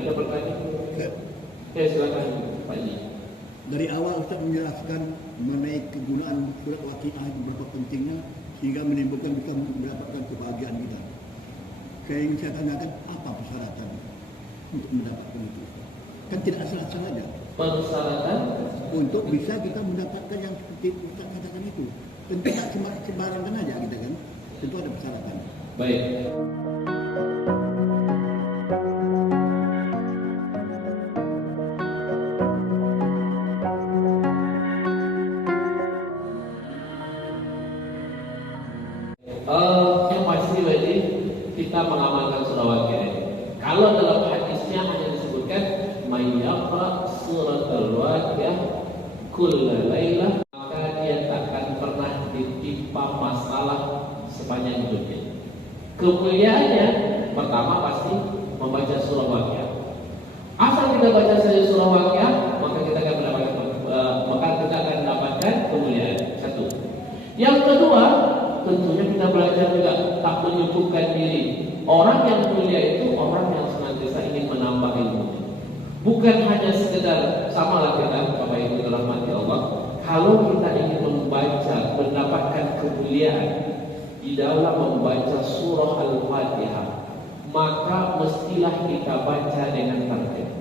Ada pertanyaan? Ya silakan Pak Ji. Dari awal Ustaz menjelaskan mengenai kegunaan surat Waqiah itu berapa pentingnya sehingga menimbulkan bisa mendapatkan kebahagiaan kita. Saya ingin saya tanyakan apa persyaratan untuk mendapatkan itu? Kan tidak asal-asal saja. Persyaratan untuk bisa kita mendapatkan yang seperti Ustaz katakan itu. Tentu tidak sembarangan aja kita kan. Tentu ada persyaratan. Baik. Yang pasti berarti kita mengamalkan surah Waqiah. Kalau dalam hadisnya hanya disebutkan mayyaqra surat al-Waqiah kulla lailah, maka dia takkan pernah ditimpa masalah sepanjang hidupnya. Kemuliaannya pertama pasti membaca surah Waqiah. Asal kita baca saja surah Waqiah, maka kita akan mendapatkan kemuliaan. Satu. Yang kedua, tentunya kita belajar juga tak menyibukkan diri. Orang yang mulia itu orang yang senantiasa ingin menambah ilmu. Bukan hanya sekedar samalah kita Bapak Ibu dirahmati Allah. Kalau kita ingin membaca, mendapatkan kemuliaan di dalam membaca surah Al-Fatihah, maka mestilah kita baca dengan tertib.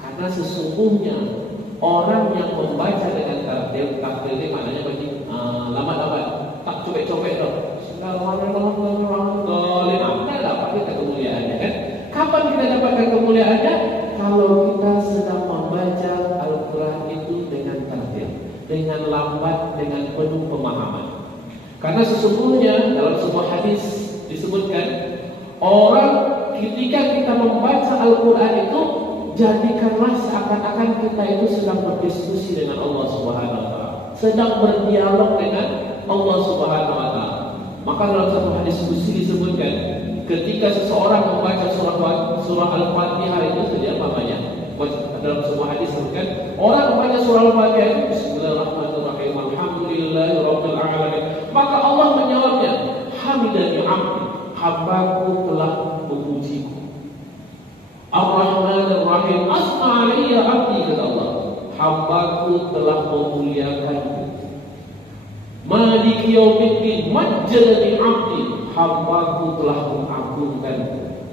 Karena sesungguhnya orang yang membaca dengan tertib ini maknanya bagi lambat-lambat, tak copek-copek dong. Kita dapat kita kemuliaannya kan? Kapan kita dapatkan kemuliaannya? Kalau kita sedang membaca Al-Quran itu dengan tertib, dengan lambat, dengan penuh pemahaman. Karena sesungguhnya dalam sebuah hadis disebutkan, orang ketika kita membaca Al-Quran itu, jadikanlah seakan-akan kita itu sedang berdiskusi dengan Allah Subhanahu wa taala, sedang berdialog dengan Allah Subhanahu wa taala. Maka dalam satu hadis qudsi disebutkan, ketika seseorang membaca surah Al-Fatihah itu saja namanya. Dalam sebuah hadis disebutkan, orang membaca surah Al-Fatihah itu bismillahirrahmanirrahim, alhamdulillahirabbil alamin. Maka Allah menjawabnya, hamidani 'abdi, hambaku telah memujiku. Ar-Rahmanir Rahim, asma 'alayya 'abdi, kata Allah, hambaku telah memuliakanku. Maliki yaumiddin, majjadani 'abdi, hambaku telah mengagungkanku.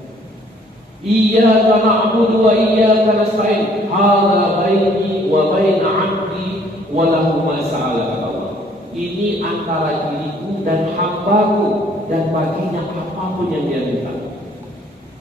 Iyyaka na'budu wa iyyaka nasta'in, hadza baini wa baina 'abdi wa lahu ma sa'ala, kata Allah. Ini antara diriku dan hambaku, dan baginya apapun yang dia minta.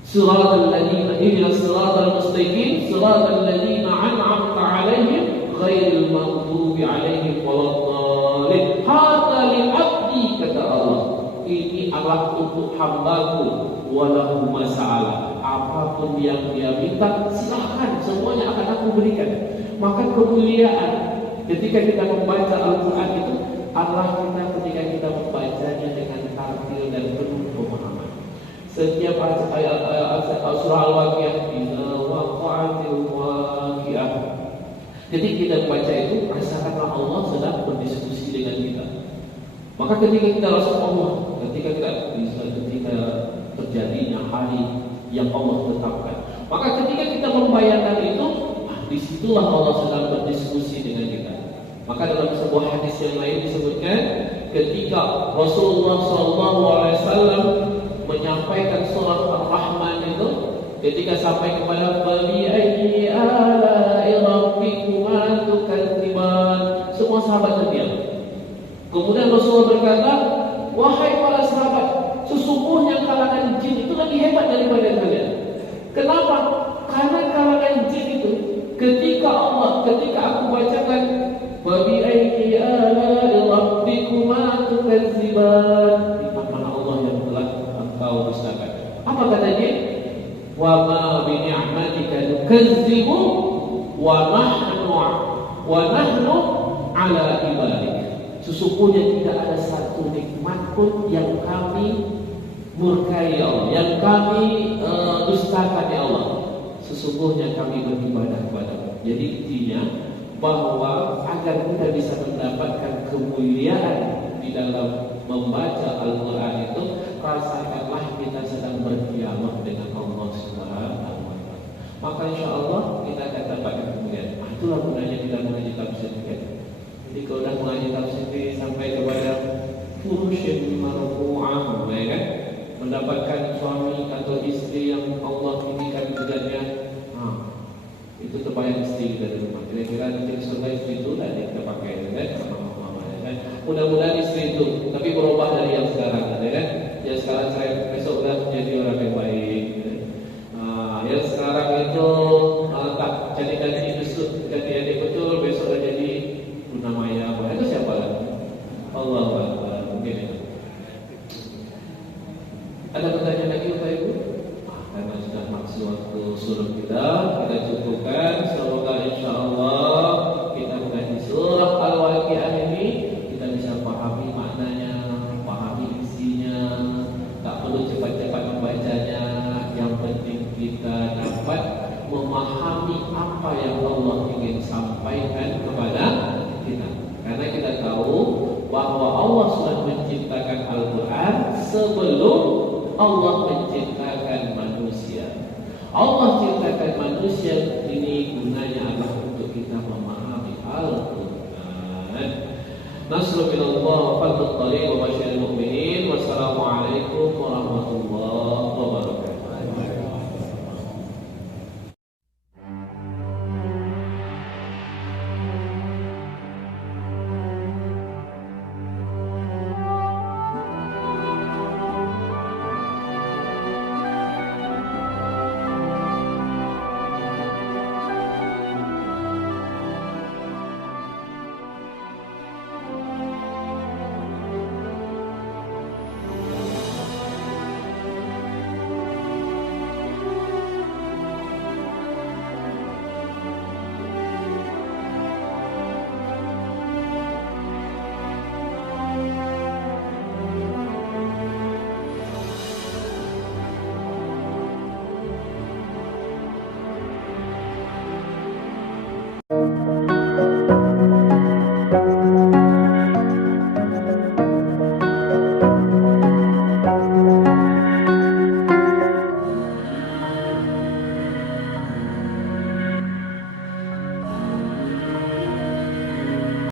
Siratal ladzina ihdinas siratal mustaqim, siratal ladzina an'amta 'alaihim ghairil maghdubi 'alaihim waladdallin. Hadza li 'abdi, kata Allah. Ini adalah untuk hambaku, walahu ma sa'ala. Apapun yang dia minta, silahkan, semuanya akan aku berikan. Maka kemuliaan ketika kita membaca Al-Quran itu adalah ketika kita membacanya dengan tartil dan penuh pemahaman. Setiap ayat surah Al-Waqiah, idza waqa'atil waqi'ah, ketika kita membaca itu, rasakanlah Allah sedang berdiskusi dengan kita. Maka ketika kita rasa Allah, ketika terjadinya hari yang Allah tetapkan, maka ketika kita membayangkan itu, disitulah Allah sedang berdiskusi dengan kita. Maka dalam sebuah hadis yang lain disebutkan, ketika Rasulullah SAW menyampaikan surah Ar-Rahman itu, ketika sampai kepada Fabi ayyi ala'i rabbikuma tukadziban, semua sahabat terdiam. Kemudian Rasulullah berkata, wahai para sahabat, sesungguhnya kalangan jin itu lebih hebat daripada kalian. Kenapa? Karena kalangan jin itu ketika aku bacakan Fabi ayyi ala'i rabbikuma tukadziban, di mana Allah yang telah engkau dustakan. Apa kata dia? Wa ma bi ni'matika nukadzibu wa nahnu ala ibadik. Sesungguhnya tidak ada satu nikmat pun yang kami murkai ya Allah, yang kami dustakan ya Allah. Sesungguhnya kami beribadah kepada-Mu. Jadi intinya bahwa agar kita bisa mendapatkan kemuliaan di dalam membaca Al-Quran itu, rasakanlah kita sedang berdialog dengan Allah Subhanahu wa taala. maka insya Allah kita akan dapatkan kemuliaan. Itulah gunanya kita mengaji tafsir. Jadi kalau dah mengaji tafsir sampai kepada furushin marfu'ah, ya kan? Mendapatkan suami atau istri yang Allah tinggikan derajatnya, itu terbayang istri kita di rumah. Kira-kira nanti di surga istri itu dah kita pakai, kan? Kan? Mudah-mudahan istri itu, tapi berubah dari yang sekarang, kan? Yang sekarang saya besok dah jadi orang yang baik. Yang sekarang itu tak jadi besut, jadi adik betul, besok dah jadi Luna Maya. Itu siapa lagi? Allah mungkin itu. Ada pertanyaan lagi Bapak Ibu? Karena sudah maksud waktu surah kita cukupkan. Semoga insya Allah kita mengaji surah Al-Waqiah ini kita bisa pahami maknanya, pahami isinya. Tak perlu cepat-cepat membacanya. Yang penting kita dapat memahami apa yang Allah ingin sampaikan kepada kita. Karena kita tahu bahwa Allah sudah menciptakan Al-Quran sebelum Allah menciptakan manusia. Allah ciptakan manusia ini gunanya adalah untuk kita memahami Al-Quran. Nasrul minallah wa fadlul qarib wa basyiril mu'minin. Wassalamualaikum warahmatullahi wabarakatuh.